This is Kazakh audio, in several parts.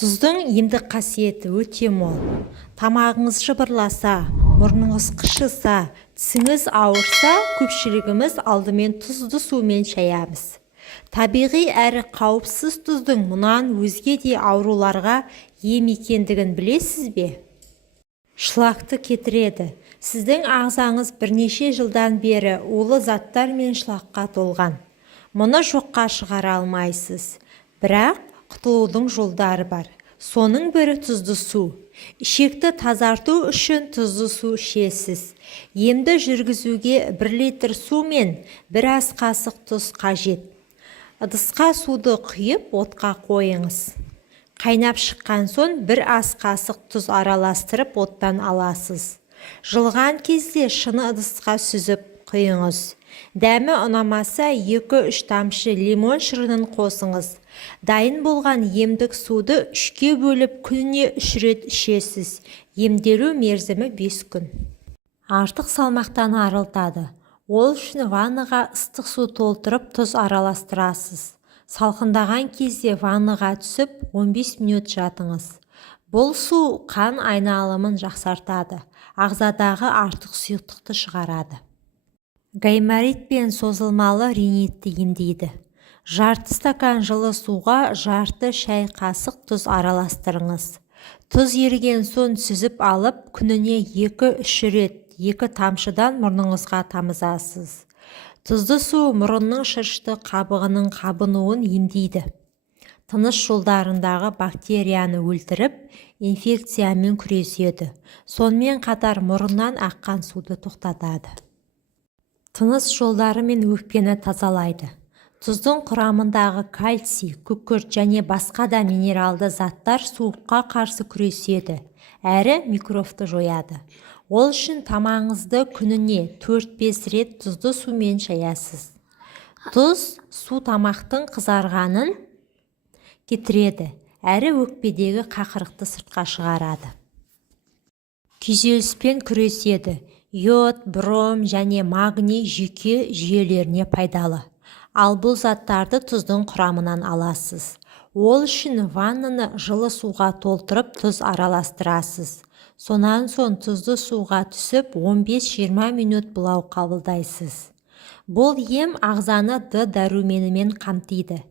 Тұздың емдік қасиеті өте мол. Тамағыңыз жыбырласа, мұрныңыз қышыса, тісіңіз ауырса, көпшілігіміз алдымен тұзды сумен шаямыз. Табиғи әрі қауіпсіз тұздың мұнан өзге де ауруларға ем екендігін білесіз бе? Шлакты кетіреді. Сіздің ағзаңыз бірнеше жылдан бері улы заттар мен шлакқа толған. Мұны жоққа шығара алмайсыз. Бірақ құтылудың жолдары бар. Соның бірі тұзды су. Ішекті тазарту үшін тұзды су ішесіз. Емді жүргізуге 1 литр су мен 1 ас қасық тұз қажет. Ыдысқа суды құйып, отқа қойыңыз. Қайнап шыққан соң 1 ас қасық тұз араластырып оттан аласыз. Жылған кезде шыны ыдысқа сүзіп құйыңыз. Дәмі ұнамаса 2-3 тамшы лимон шырынын қосыңыз. Дайын болған емдік суды 3-ке бөліп күніне 3 рет ішесіз. Емделу мерзімі 5 күн. Артық салмақтан арылтады. Ол үшін ваннаға ыстық су толтырып тұз араластырасыз. Салқындаған кезде ваннаға түсіп 15 минут жатыңыз. Бұл су қан айналымын жақсартады. Ағзадағы артық сұйықтықты шығарады. Гайморит пен созылмалы ринитті емдейді. Жарты стакан жылы суға жарты шай қасық тұз араластырыңыз. Тұз еріген соң сүзіп алып, күніне 2-3 рет 2 тамшыдан мұрныңызға тамызасыз. Тұзды су мұрынның шырышты қабығының қабынуын емдейді. Тыныс жолдарындағы бактерияны өлтіріп, инфекциямен күреседі. Сонымен қатар мұрыннан аққан суды тоқтатады. Тыныс жолдары мен өкпені тазалайды. Тұздың құрамындағы кальций, күкірт және басқа да минералды заттар суыққа қарсы күреседі, әрі микробты жояды. Ол үшін тамағыңызды күніне 4-5 рет тұзды сумен шаясыз. Тұз су тамақтың қызарғанын кетіреді, әрі өкпедегі қақырықты сыртқа шығарады. Күйзеліспен күреседі. Йод, бром және магний жүйке жүйелеріне пайдалы. Ал бұл заттарды тұздың құрамынан аласыз. Ол үшін ваннаны жылы суға толтырып тұз араластырасыз. Сонан соң тұзды суға түсіп 15-20 минут бұлау қабылдайсыз. Бұл ем ағзаны Д дәруменімен қамтиды.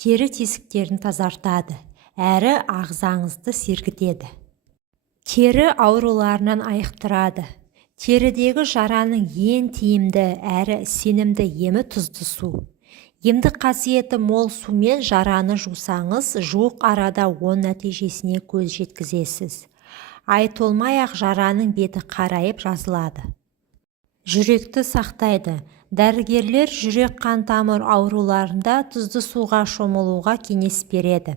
Тері тесіктерін тазартады, әрі ағзаңызды сергітеді. Тері ауруларынан айықтырады. Терідегі жараның ең тиімді әрі сенімді емі тұзды су. Емдік қасиеті мол сумен жараны жусаңыз, жуық арада оң нәтижесіне көз жеткізесіз. Ай толмай-ақ жараның беті қарайып жазылады. Жүректі сақтайды. Дәрігерлер жүрек қан тамыр ауруларында тұзды суға шомылуға кеңес береді.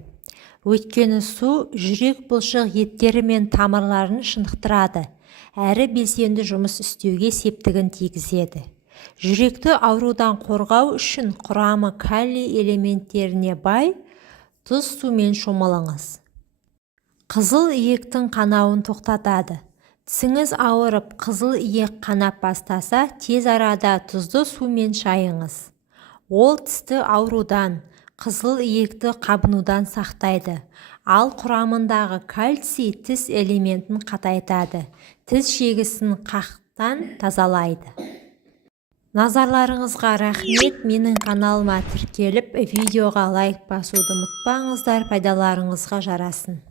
Өйткені су жүрек бұлшық еттері мен тамырларын шынықтырады, әрі белсенді жұмыс істеуге септігін тигізеді. Жүректі аурудан қорғау үшін құрамы калий элементтеріне бай тұз сумен шомылыңыз. Қызыл иектің қанауын тоқтатады. Тісіңіз ауырып, қызыл иек қанап бастаса, тез арада тұзды сумен шайыңыз. Ол тісті аурудан, қызыл иекті қабынудан сақтайды. Ал құрамындағы кальций тіс элементін қатайтады. Тіс шегісін қақтан тазалайды. Назарларыңызға рахмет. Менің каналыма тіркеліп, видеоға лайк басуды ұмытпаңыздар, пайдаларыңызға жарасын.